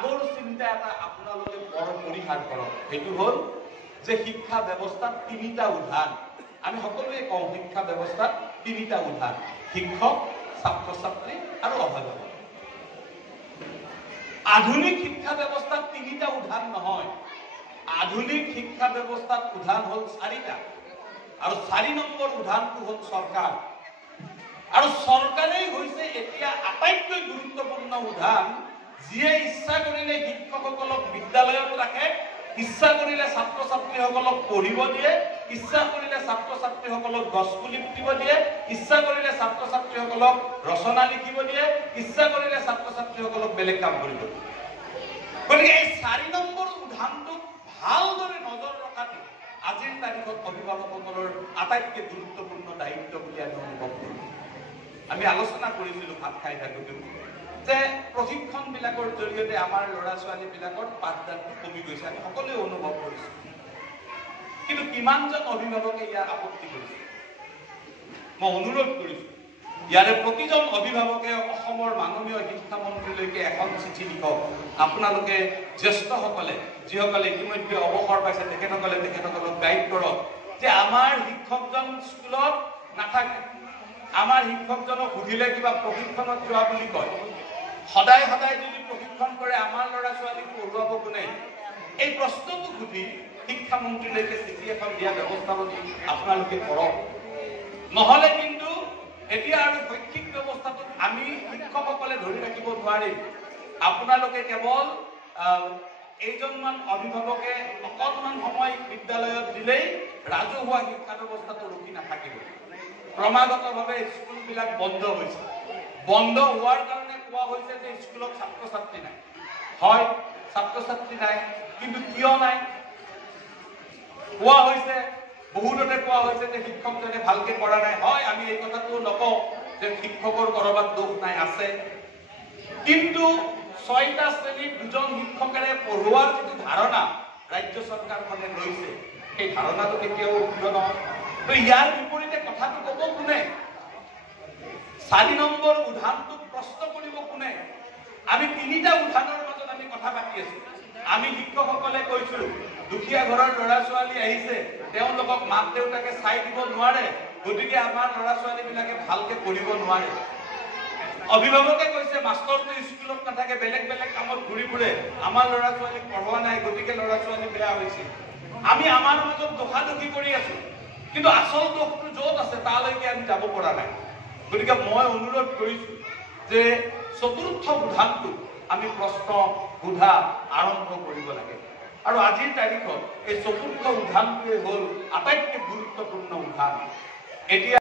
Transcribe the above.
আগৰ চিন্তা এটা আপোনালোকে বৰ পৰিহাৰ কৰক, সেইটো হ'ল যে শিক্ষা ব্যৱস্থাত তিনিটা উধান। আমি সকলোৱে কওঁ শিক্ষা ব্যৱস্থাত তিনিটা উধান: শিক্ষক, ছাত্ৰ ছাত্ৰী আৰু অভিভাৱক। আধুনিক শিক্ষা ব্যৱস্থাত তিনিটা উধান নহয়, আধুনিক শিক্ষা ব্যৱস্থাত উধান হ'ল চাৰিটা, আৰু 4 নম্বৰ উধানটো হ'ল চৰকাৰ। আৰু চৰকাৰেই হৈছে এতিয়া আটাইতকৈ গুৰুত্বপূৰ্ণ উধান, যিয়ে ইচ্ছা কৰিলে শিক্ষকসকলক বিদ্যালয়ত ৰাখে, ইচ্ছা কৰিলে ছাত্ৰ ছাত্ৰীসকলক পঢ়িব দিয়ে, ইচ্ছা কৰিলে ছাত্ৰ ছাত্ৰীসকলক গছপুলি পুতিব দিয়ে, ইচ্ছা কৰিলে ছাত্ৰ ছাত্ৰীসকলক ৰচনা লিখিব দিয়ে, ইচ্ছা কৰিলে ছাত্ৰ ছাত্ৰীসকলক বেলেগ কাম কৰিব দিয়ে। গতিকে এই 4 নম্বৰ উধানটোক ভালদৰে নজৰ ৰখাটো আজিৰ তাৰিখত অভিভাৱকসকলৰ আটাইতকৈ গুৰুত্বপূৰ্ণ দায়িত্ব বুলি আমি অনুভৱ কৰোঁ। আমি আলোচনা কৰিছিলোঁ ভাত খাই থাকোঁতে যে প্ৰশিক্ষণবিলাকৰ জৰিয়তে আমাৰ ল'ৰা ছোৱালীবিলাকৰ পাঠদানটো কমি গৈছে, আমি সকলোৱে অনুভৱ কৰিছোঁ। কিন্তু কিমানজন অভিভাৱকে ইয়াৰ আপত্তি কৰিছে? মই অনুৰোধ কৰিছোঁ, ইয়াৰে প্ৰতিজন অভিভাৱকে অসমৰ মাননীয় শিক্ষামন্ত্ৰীলৈকে এখন চিঠি লিখক। আপোনালোকে জ্যেষ্ঠসকলে, যিসকলে ইতিমধ্যে অৱসৰ পাইছে, তেখেতসকলক গাইড কৰক যে আমাৰ শিক্ষকজন স্কুলত নাথাকে, আমাৰ শিক্ষকজনক সুধিলে কিবা প্ৰশিক্ষণত যোৱা বুলি কয়। সদায় সদায় যদি প্ৰশিক্ষণ কৰে আমাৰ ল'ৰা ছোৱালীক পঢ়ুৱাব কোনে? এই প্ৰশ্নটো সুধি শিক্ষামন্ত্ৰীলৈকে চিঠি এখন দিয়া ব্যৱস্থা আপোনালোকে কৰক। নহ'লে কিন্তু এতিয়া আৰু শৈক্ষিক ব্যৱস্থাটোক আমি শিক্ষকসকলে ধৰি ৰাখিব নোৱাৰিম। আপোনালোকে কেৱল এইজনমান অভিভাৱকে অকণমান সময় বিদ্যালয়ত দিলেই ৰাজহুৱা শিক্ষা ব্যৱস্থাটো ৰখি নাথাকিব। ক্ৰমাগতভাৱে স্কুলবিলাক বন্ধ হৈছে। বন্ধ হোৱাৰ কাৰণে কোৱা হৈছে যে স্কুলত ছাত্ৰ ছাত্ৰী নাই। হয়, ছাত্ৰ ছাত্ৰী নাই, কিন্তু কিয় নাই? কোৱা হৈছে, বহুততে কোৱা হৈছে যে শিক্ষকজনে ভালকে কৰা নাই। হয়, আমি এই কথাটো নকওঁ যে শিক্ষকৰ কৰবাত দোষ নাই, আছে। কিন্তু 6টা শ্ৰেণীত 2জন শিক্ষকেৰে পঢ়োৱাৰ যিটো ধাৰণা ৰাজ্য চৰকাৰখনে লৈছে, সেই ধাৰণাটো কেতিয়াও শুদ্ধ নহয়। তো ইয়াৰ বিপৰীতে কথাটো ক'ব কোনে? 4 নম্বৰ উধানটোক প্ৰশ্ন কৰিব কোনে? আমি 3টা উধানৰ মাজত আমি কথা পাতি আছো। আমি শিক্ষকসকলে কৈছো দুখীয়া ঘৰৰ ল'ৰা ছোৱালী আহিছে, তেওঁলোকক মাক দেউতাকে চাই দিব নোৱাৰে, গতিকে আমাৰ ল'ৰা ছোৱালীবিলাকে ভালকে পঢ়িব নোৱাৰে। অভিভাৱকে কৈছে মাষ্টৰটো স্কুলত নাথাকে, বেলেগ বেলেগ কামত ঘূৰি ফুৰে, আমাৰ ল'ৰা ছোৱালীক পঢ়োৱা নাই, গতিকে ল'ৰা ছোৱালী বেয়া হৈছে। আমি আমাৰ মাজত দোষাদোষি কৰি আছো, কিন্তু আচল দোষটো য'ত আছে তালৈকে আমি যাব পৰা নাই। গতিকে মই অনুৰোধ কৰিছো যে 4ৰ্থ উধানটো আমি প্ৰশ্ন সোধা আৰম্ভ কৰিব লাগে। আৰু আজিৰ তাৰিখত এই 4ৰ্থ উধানটোৱে হ'ল আটাইতকৈ গুৰুত্বপূৰ্ণ উধান। এতিয়া